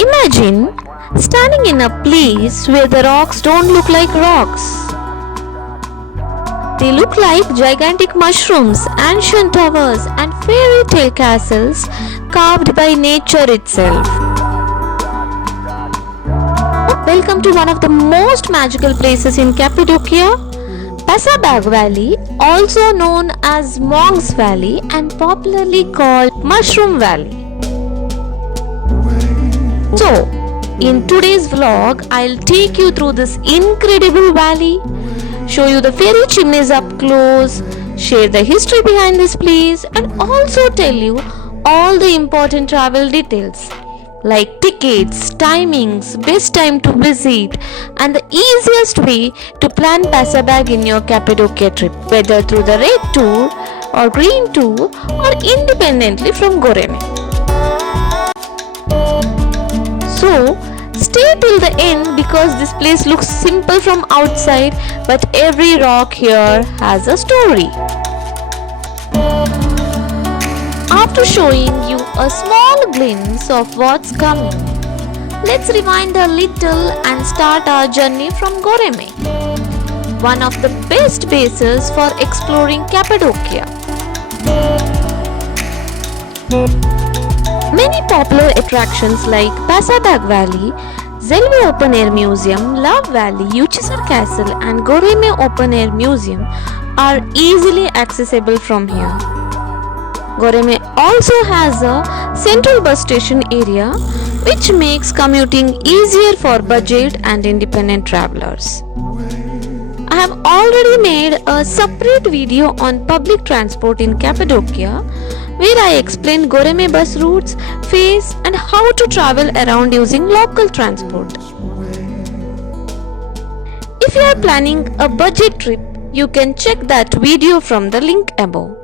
Imagine standing in a place where the rocks don't look like rocks. They look like gigantic mushrooms, ancient towers, and fairy tale castles carved by nature itself. Welcome to one of the most magical places in Cappadocia, Pasabag Valley, also known as Monks Valley and popularly called Mushroom Valley. So, in today's vlog, I'll take you through this incredible valley, show you the fairy chimneys up close, share the history behind this place, and also tell you all the important travel details like tickets, timings, best time to visit, and the easiest way to plan Pasabag in your Cappadocia trip, whether through the Red Tour or Green Tour or independently from Göreme. So, stay till the end because this place looks simple from outside, but every rock here has a story. After showing you a small glimpse of what's coming, let's rewind a little and start our journey from Göreme, one of the best bases for exploring Cappadocia. Many popular attractions like Paşabağ Valley, Zelve Open-Air Museum, Love Valley, Uchisar Castle and Göreme Open-Air Museum are easily accessible from here. Göreme also has a central bus station area which makes commuting easier for budget and independent travelers. I have already made a separate video on public transport in Cappadocia where I explain Göreme bus routes, fares and how to travel around using local transport. If you are planning a budget trip, you can check that video from the link above.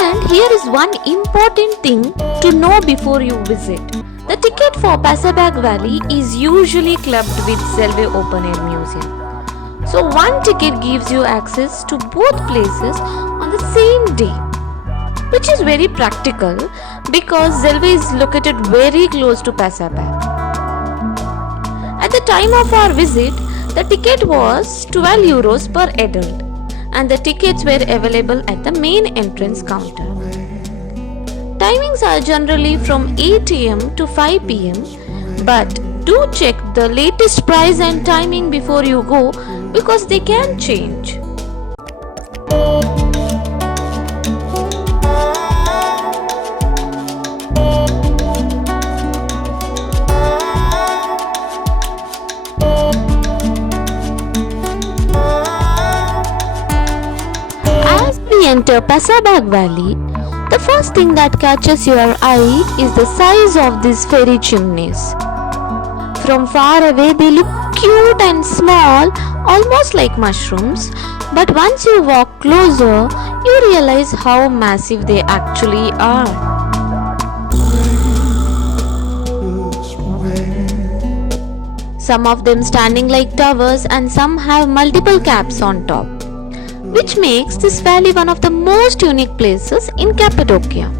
And here is one important thing to know before you visit. The ticket for Pasabag Valley is usually clubbed with Zelve Open-Air Museum. So one ticket gives you access to both places on the same day, which is very practical because Zelve is located very close to Pasabag. At the time of our visit, the ticket was 12 euros per adult and the tickets were available at the main entrance counter. Timings are generally from 8 am to 5 pm, but do check the latest price and timing before you go because they can change. As we enter Pasabag Valley, the first thing that catches your eye is the size of these fairy chimneys. From far away they look cute and small, almost like mushrooms, but once you walk closer, you realize how massive they actually are. Some of them standing like towers and some have multiple caps on top, which makes this valley one of the most unique places in Cappadocia.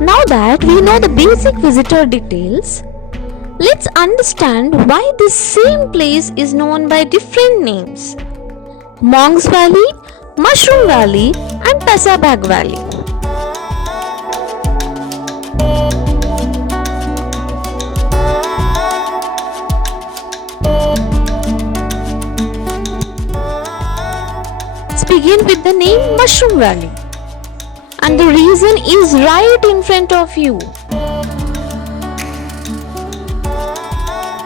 Now that we know the basic visitor details, let's understand why this same place is known by different names: Monks Valley, Mushroom Valley and Pasabag Valley. Begin with the name Mushroom Valley, and the reason is right in front of you.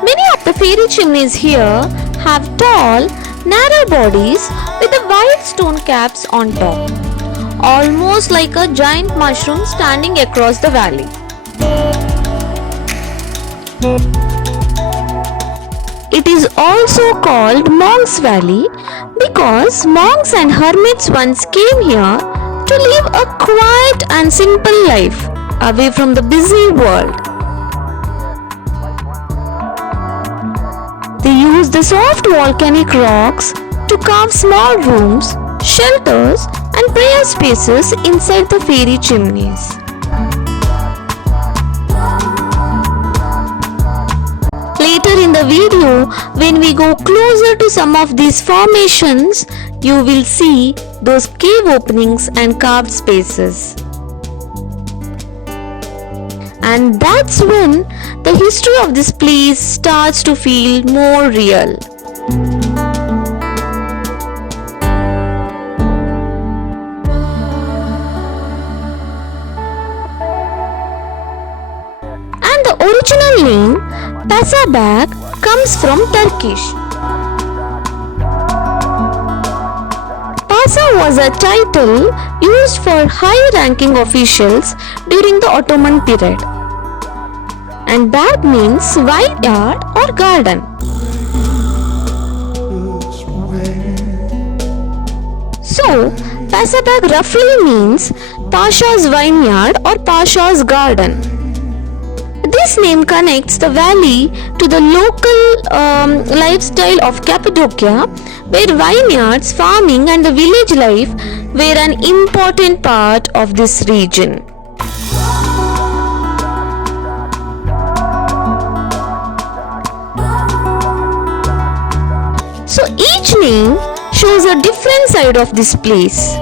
Many of the fairy chimneys here have tall, narrow bodies with the white stone caps on top, almost like a giant mushroom standing across the valley. It is also called Monks Valley because monks and hermits once came here to live a quiet and simple life away from the busy world. They use the soft volcanic rocks to carve small rooms, shelters, and prayer spaces inside the fairy chimneys. Later in the video, when we go closer to some of these formations, you will see those cave openings and carved spaces. And that's when the history of this place starts to feel more real. And the original name Pasabag comes from Turkish. Pasa was a title used for high-ranking officials during the Ottoman period, and that means vineyard or garden. So, Pasabag roughly means Pasha's vineyard or Pasha's garden. This name connects the valley to the local lifestyle of Cappadocia, where vineyards, farming and the village life were an important part of this region. So each name shows a different side of this place.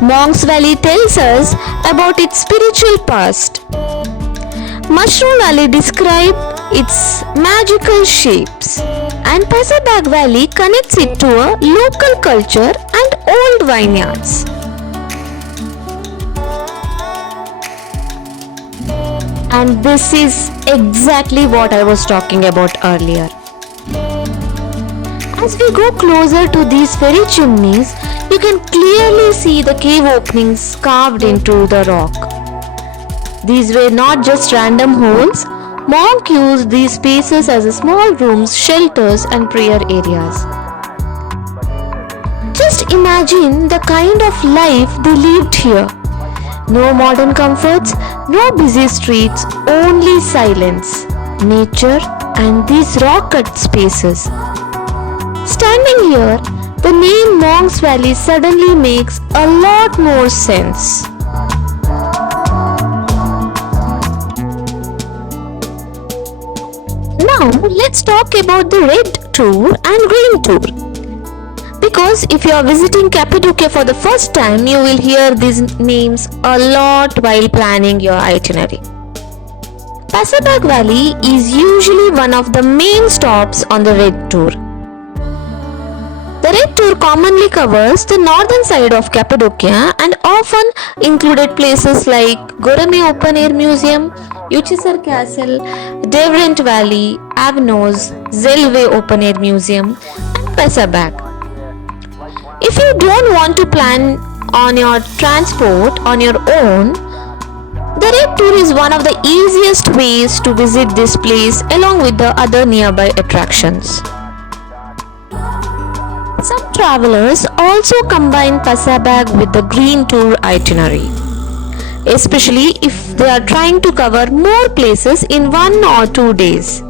Monks Valley tells us about its spiritual past. Mushroom Valley describes its magical shapes, and Pasabag Valley connects it to a local culture and old vineyards. And this is exactly what I was talking about earlier. As we go closer to these fairy chimneys, you can clearly see the cave openings carved into the rock. These were not just random holes. Monks used these spaces as small rooms, shelters and prayer areas. Just imagine the kind of life they lived here. No modern comforts, no busy streets, only silence, nature and these rock-cut spaces. Standing here, the name Monks Valley suddenly makes a lot more sense. Now let's talk about the Red Tour and Green Tour. Because if you are visiting Cappadocia for the first time, you will hear these names a lot while planning your itinerary. Pasabag Valley is usually one of the main stops on the Red Tour. The Red Tour commonly covers the northern side of Cappadocia and often included places like Göreme Open-Air Museum, Uchisar Castle, Devrent Valley, Avanos, Zelve Open-Air Museum and Pasabag. If you don't want to plan on your transport on your own, the Red Tour is one of the easiest ways to visit this place along with the other nearby attractions. Some travelers also combine Pasabag with the Green Tour itinerary, especially if they are trying to cover more places in 1 or 2 days.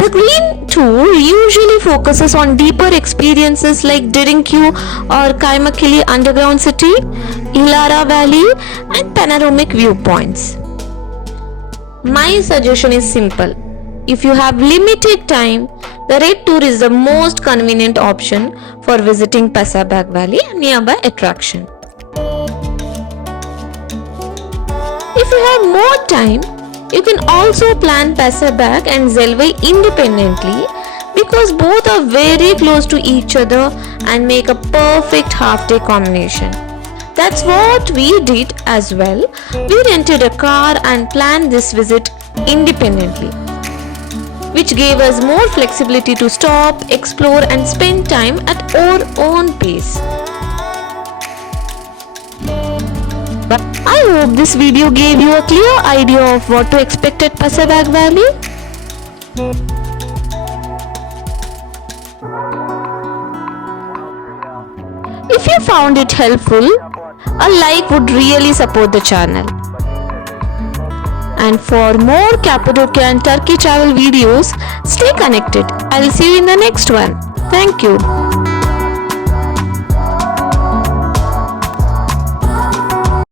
The Green Tour usually focuses on deeper experiences like Derinku or Kaimakili Underground City, Ilara Valley and panoramic viewpoints. My suggestion is simple. If you have limited time, the Red Tour is the most convenient option for visiting Pasabag Valley and nearby attraction. If you have more time, you can also plan Pasabag and Zelve independently because both are very close to each other and make a perfect half-day combination. That's what we did as well. We rented a car and planned this visit independently, which gave us more flexibility to stop, explore and spend time at our own pace. I hope this video gave you a clear idea of what to expect at Pasabag Valley. If you found it helpful, a like would really support the channel. And for more Cappadocia and Turkey travel videos, stay connected. I will see you in the next one. Thank you.